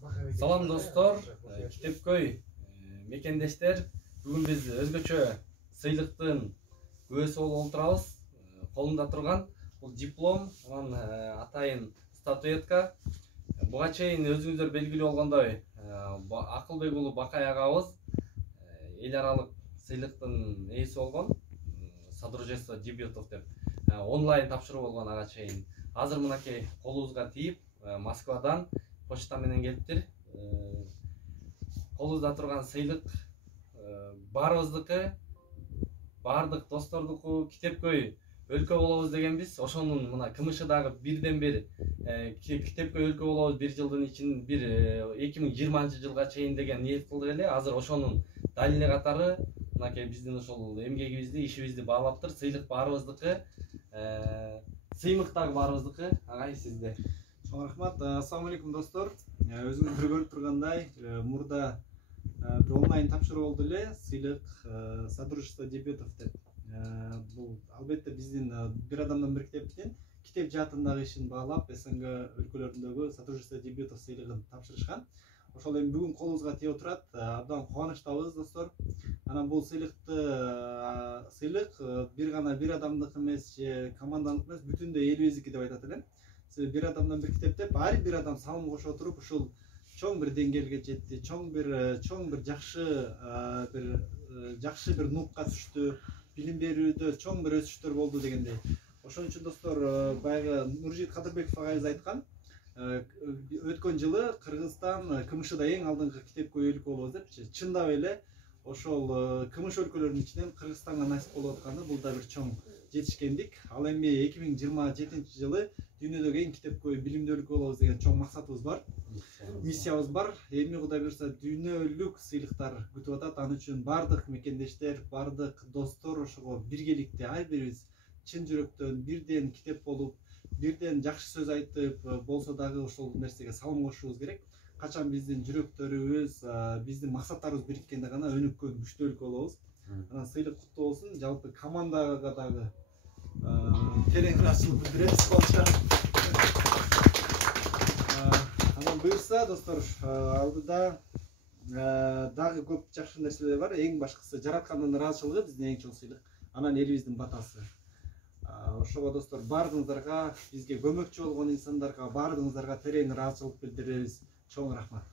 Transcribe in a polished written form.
Салам достор, Китепкөй мекендештер. Бүгүн биз өзгөчө сыйлыктын күбөсү болуп отурабыз. Колунда турган бул диплом, анан атайын статуэтка. Буга чейин өзүңүздөр белгилүү болгондой, Акылбек уулу Бакай агабыз эл аралык сыйлыктын ээси болгон. Содружество дебютов деп онлайн тапшыруу болгон ага чейин. Азыр мынакей колубузга тийип, Москвадан почта менен келиптир. Колубузда турган сыйлык баарыбыздыкы, баардык достордуку. Китепкөй өлкө болобуз дегенбиз. Ошонун мына КМШдагы бирден бир Китепкөй өлкө болобуз бир жылдын ичин, бир 2020-жылга чейин деген ниет кылдык эле. Азыр ошонун далили катары мынакей биздин ошол эмгегибизди, ишибизди баалаптыр. Сыйлык баарыбыздыкы, сыймык дагы баарыбыздыкы. Агай, сизде. Чоң рахмат. Ассаламу алейкум достор. Өзүңүздөр көрүп тургандай, мурда бир онлайн тапшыруу болду эле. Сыйлык Содружество дебютов деп. Бул албетте биздин бир адамдан бир китептин китеп жаатындагы ишин баалап, СНГ өлкөлөрүндөгү Содружество дебютов сыйлыгын тапшырышкан. Ошол эми бүгүн колубузга тийип отурат. Абдан кубанычтабыз достор. Анан бул сыйлык бир гана бир адамдыкы эмес, же команданык эмес, бүтүндөй элибиздики деп айтат элем. Бир адамдан бир китеп деп, ар бир адам салым кошо туруп ушул чоң бир деңгээлге жетти, чоң бир жакшы бир нукка түштү, билим берүүдө чоң бир өсүштөр болду дегендей. Ошон үчүн достор, баягы Нуржит Кадырбеков агайыбыз айткан, өткөн жылы Кыргызстан КМШда эң алдыңкы Китепкөй өлкө болобуз депчи. Чындап эле ошол КМШ өлкөлөрүнүн ичинен Кыргызстанга насип болуп атканы бул да бир чоң жетишкендик. Ал эми 2027-жылы дүйнөдөгү эң Китепкөй билимдүү өлкө болобуз деген чоң максатыбыз бар, миссиябыз бар. Эми Кудай буюрса дүйнөлүк сыйлыктар күтүп атат. Ал үчүн бардык мекендештер, бардык достор ошого биргеликте ар бирибиз чын жүрөктөн бирден китеп болуп, бирден жакшы сөз айтып болсо дагы ошол нерсеге салым кошушубуз керек. Качан биздин жүрөктөрүбүз, биздин максаттарыбыз бириккенде гана өнүккөн күчтүү өлкө болобуз. Анан сыйлык куттуу болсун. Жалпы командага дагы терең ыраазычылык билдиребиз. Анан буюрса достор, алдыда дагы көп жакшы нерселер бар. Эң башкысы жараткандын ыраазычылыгы биздин эң чоң сыйлык. Анан элибиздин батасы. Ошого достор, баардыгыңыздарга, бизге көмөкчү болгон инсандарга, баардыгыңыздарга терең ыраазычылык билдиребиз. Чоң рахмат.